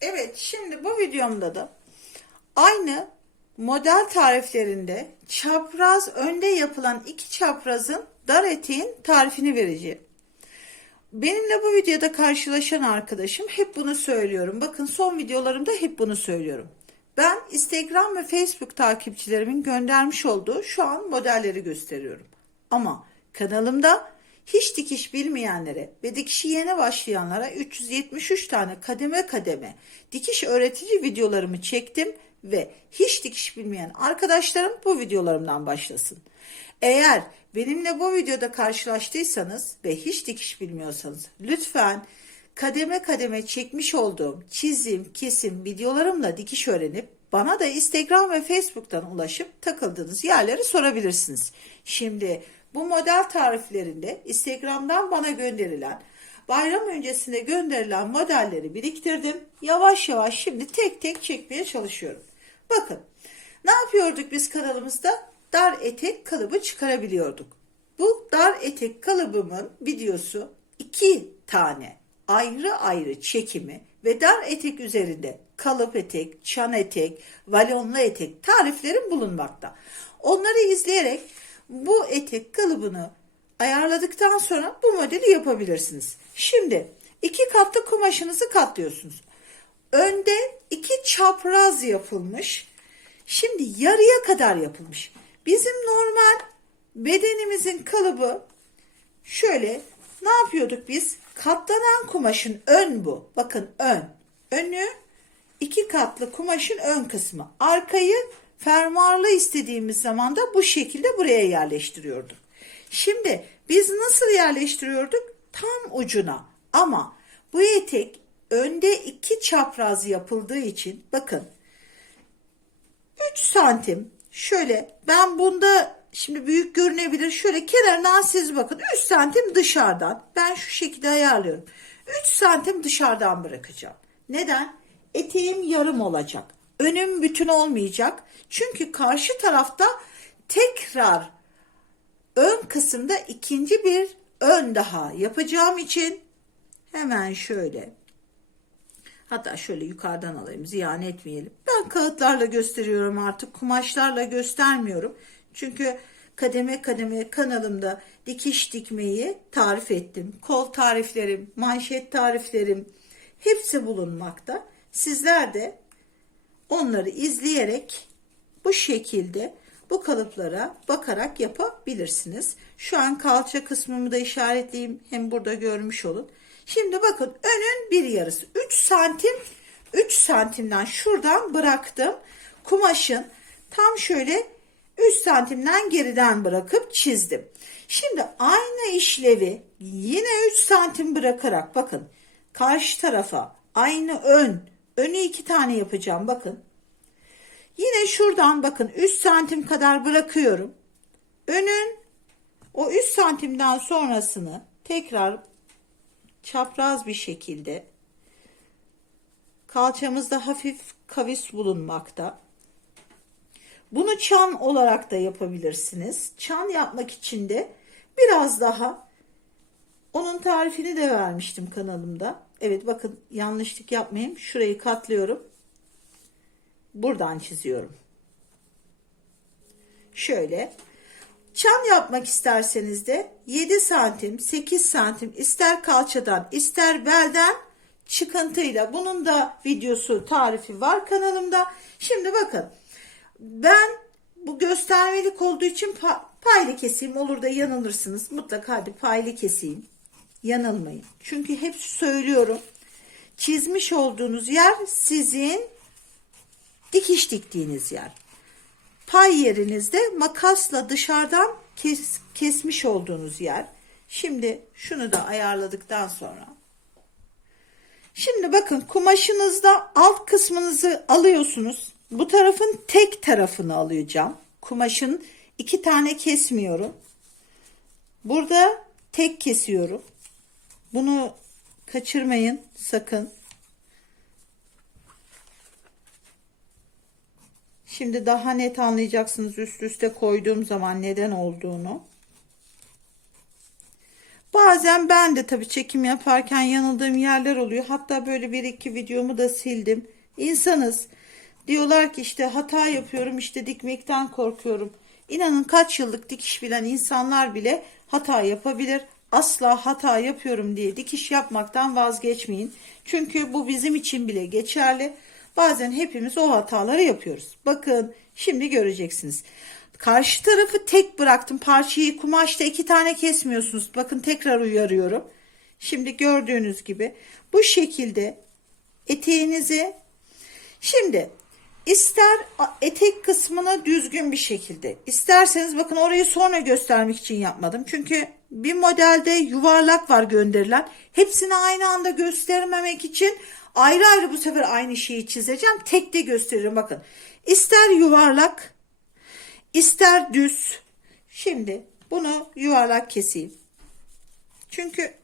Evet şimdi bu videomda da aynı model tariflerinde çapraz önde yapılan iki çaprazın dar eteğin tarifini vereceğim. Benimle bu videoda karşılaşan arkadaşım hep bunu söylüyorum. Bakın son videolarımda hep bunu söylüyorum. Ben Instagram ve Facebook takipçilerimin göndermiş olduğu şu an modelleri gösteriyorum. Ama kanalımda hiç dikiş bilmeyenlere ve dikişi yeni başlayanlara 373 tane kademe kademe dikiş öğretici videolarımı çektim ve hiç dikiş bilmeyen arkadaşlarım bu videolarımdan başlasın. Eğer benimle bu videoda karşılaştıysanız ve hiç dikiş bilmiyorsanız lütfen kademe kademe çekmiş olduğum çizim, kesim videolarımla dikiş öğrenip bana da Instagram ve Facebook'tan ulaşıp takıldığınız yerleri sorabilirsiniz. Şimdi bu model tariflerinde Instagram'dan bana gönderilen bayram öncesinde gönderilen modelleri biriktirdim. Yavaş yavaş şimdi tek tek çekmeye çalışıyorum. Bakın ne yapıyorduk biz kanalımızda? Dar etek kalıbı çıkarabiliyorduk. Bu dar etek kalıbımın videosu iki tane ayrı ayrı çekimi ve dar etek üzerinde kalıp etek, çan etek, valonlu etek tariflerim bulunmakta. Onları izleyerek bu etek kalıbını ayarladıktan sonra bu modeli yapabilirsiniz. Şimdi iki katlı kumaşınızı katlıyorsunuz. Önde iki çapraz yapılmış. Şimdi yarıya kadar yapılmış. Bizim normal bedenimizin kalıbı şöyle ne yapıyorduk biz? Katlanan kumaşın ön bu. Bakın ön. Önü iki katlı kumaşın ön kısmı. Arkayı fermuarlı istediğimiz zaman da bu şekilde buraya yerleştiriyorduk. Şimdi biz nasıl yerleştiriyorduk? Tam ucuna. Ama bu etek önde iki çapraz yapıldığı için bakın 3 santim. Şöyle ben bunda şimdi büyük görünebilir. Şöyle kenarından siz bakın. 3 santim dışarıdan. Ben şu şekilde ayarlıyorum. 3 santim dışarıdan bırakacağım. Neden? Eteğim yarım olacak önüm bütün olmayacak çünkü karşı tarafta tekrar ön kısımda ikinci bir ön daha yapacağım için hemen şöyle Hatta şöyle yukarıdan alayım ziyan etmeyelim. Ben kağıtlarla gösteriyorum artık kumaşlarla göstermiyorum. Çünkü kademe kademe kanalımda dikiş dikmeyi tarif ettim. Kol tariflerim, manşet tariflerim hepsi bulunmakta. Sizler de onları izleyerek bu şekilde bu kalıplara bakarak yapabilirsiniz. Şu an kalça kısmımı da işaretleyeyim. Hem burada görmüş olun. Şimdi bakın önün bir yarısı 3 santim 3 santimden şuradan bıraktım. Kumaşın tam şöyle 3 santimden geriden bırakıp çizdim. Şimdi aynı işlevi yine 3 santim bırakarak bakın karşı tarafa aynı ön önü iki tane yapacağım bakın. Yine şuradan bakın 3 santim kadar bırakıyorum. Önün o 3 santimden sonrasını tekrar çapraz bir şekilde kalçamızda hafif kavis bulunmakta. Bunu çan olarak da yapabilirsiniz. Çan yapmak için de biraz daha onun tarifini de vermiştim kanalımda. Evet bakın yanlışlık yapmayayım. Şurayı katlıyorum. Buradan çiziyorum. Şöyle Çan yapmak isterseniz de 7 santim 8 santim ister kalçadan ister belden çıkıntıyla bunun da videosu tarifi var kanalımda. Şimdi bakın ben bu göstermelik olduğu için paylı keseyim olur da yanılırsınız. Mutlaka hadi paylı keseyim. Yanılmayın. Çünkü hep söylüyorum. Çizmiş olduğunuz yer sizin dikiş diktiğiniz yer pay yerinizde makasla dışarıdan kes, kesmiş olduğunuz yer. Şimdi şunu da ayarladıktan sonra. Şimdi bakın kumaşınızda alt kısmınızı alıyorsunuz. Bu tarafın tek tarafını alacağım. Kumaşın iki tane kesmiyorum. Burada tek kesiyorum. Bunu kaçırmayın sakın. Şimdi daha net anlayacaksınız üst üste koyduğum zaman neden olduğunu. Bazen ben de tabii çekim yaparken yanıldığım yerler oluyor. Hatta böyle bir iki videomu da sildim. İnsanız. Diyorlar ki işte hata yapıyorum işte dikmekten korkuyorum. İnanın kaç yıllık dikiş bilen insanlar bile hata yapabilir. Asla hata yapıyorum diye dikiş yapmaktan vazgeçmeyin. Çünkü bu bizim için bile geçerli. Bazen hepimiz o hataları yapıyoruz. Bakın şimdi göreceksiniz. Karşı tarafı tek bıraktım. Parçayı kumaşta iki tane kesmiyorsunuz. Bakın tekrar uyarıyorum. Şimdi gördüğünüz gibi bu şekilde eteğinizi şimdi ister etek kısmına düzgün bir şekilde isterseniz bakın orayı sonra göstermek için yapmadım. Çünkü bir modelde yuvarlak var gönderilen. Hepsini aynı anda göstermemek için ayrı ayrı bu sefer aynı şeyi çizeceğim. Tek de gösteririm bakın. İster yuvarlak ister düz. Şimdi bunu yuvarlak keseyim. Çünkü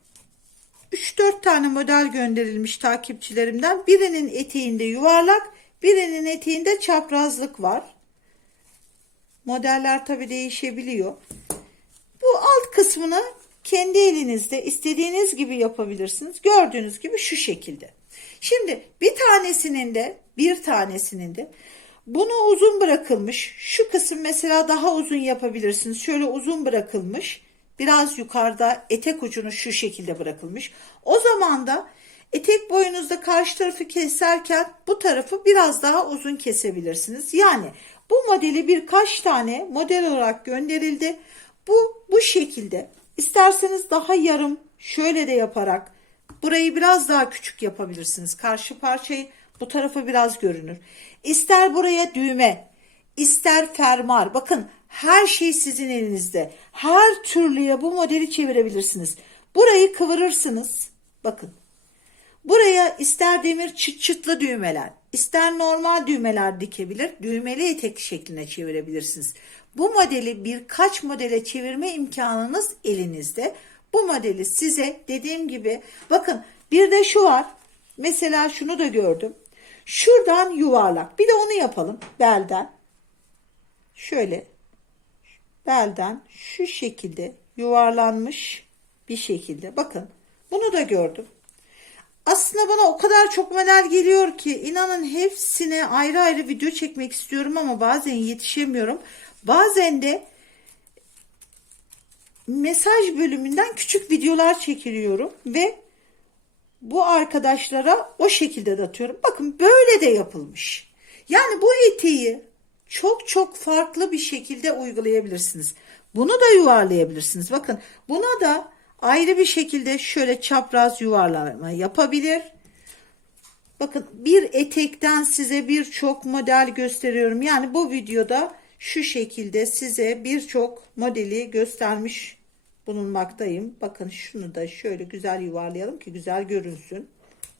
3-4 tane model gönderilmiş takipçilerimden. Birinin eteğinde yuvarlak, birinin eteğinde çaprazlık var. Modeller tabi değişebiliyor. Bu alt kısmını kendi elinizde istediğiniz gibi yapabilirsiniz. Gördüğünüz gibi şu şekilde. Şimdi bir tanesinin de bir tanesinin de bunu uzun bırakılmış. Şu kısım mesela daha uzun yapabilirsiniz. Şöyle uzun bırakılmış. Biraz yukarıda etek ucunu şu şekilde bırakılmış. O zaman da etek boyunuzda karşı tarafı keserken bu tarafı biraz daha uzun kesebilirsiniz. Yani bu modeli birkaç tane model olarak gönderildi. Bu bu şekilde. İsterseniz daha yarım şöyle de yaparak burayı biraz daha küçük yapabilirsiniz. Karşı parçayı bu tarafa biraz görünür. İster buraya düğme, ister fermuar. Bakın her şey sizin elinizde. Her türlüye bu modeli çevirebilirsiniz. Burayı kıvırırsınız. Bakın. Buraya ister demir çıt çıtlı düğmeler, ister normal düğmeler dikebilir, düğmeli etek şekline çevirebilirsiniz. Bu modeli birkaç modele çevirme imkanınız elinizde. Bu modeli size dediğim gibi bakın bir de şu var. Mesela şunu da gördüm. Şuradan yuvarlak. Bir de onu yapalım belden. Şöyle belden şu şekilde yuvarlanmış bir şekilde. Bakın bunu da gördüm. Aslında bana o kadar çok model geliyor ki inanın hepsine ayrı ayrı video çekmek istiyorum ama bazen yetişemiyorum. Bazen de mesaj bölümünden küçük videolar çekiliyorum ve bu arkadaşlara o şekilde de. Bakın böyle de yapılmış. Yani bu eteği çok çok farklı bir şekilde uygulayabilirsiniz. Bunu da yuvarlayabilirsiniz. Bakın buna da ayrı bir şekilde şöyle çapraz yuvarlama yapabilir. Bakın bir etekten size birçok model gösteriyorum. Yani bu videoda şu şekilde size birçok modeli göstermiş bulunmaktayım. Bakın şunu da şöyle güzel yuvarlayalım ki güzel görünsün.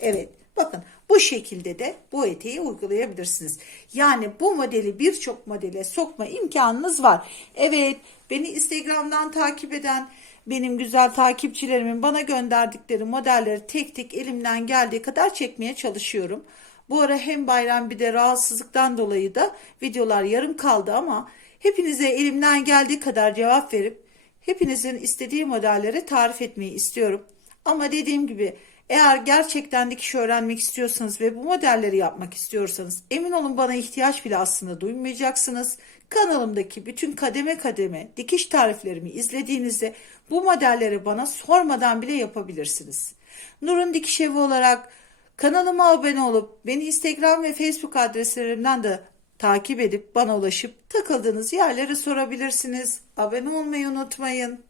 Evet bakın bu şekilde de bu eteği uygulayabilirsiniz. Yani bu modeli birçok modele sokma imkanınız var. Evet beni Instagram'dan takip eden benim güzel takipçilerimin bana gönderdikleri modelleri tek tek elimden geldiği kadar çekmeye çalışıyorum. Bu ara hem bayram bir de rahatsızlıktan dolayı da videolar yarım kaldı ama hepinize elimden geldiği kadar cevap verip hepinizin istediği modelleri tarif etmeyi istiyorum. Ama dediğim gibi eğer gerçekten dikiş öğrenmek istiyorsanız ve bu modelleri yapmak istiyorsanız emin olun bana ihtiyaç bile aslında duymayacaksınız. Kanalımdaki bütün kademe kademe dikiş tariflerimi izlediğinizde bu modelleri bana sormadan bile yapabilirsiniz. Nur'un Dikiş Evi olarak kanalıma abone olup beni Instagram ve Facebook adreslerimden de takip edip bana ulaşıp takıldığınız yerleri sorabilirsiniz. Abone olmayı unutmayın.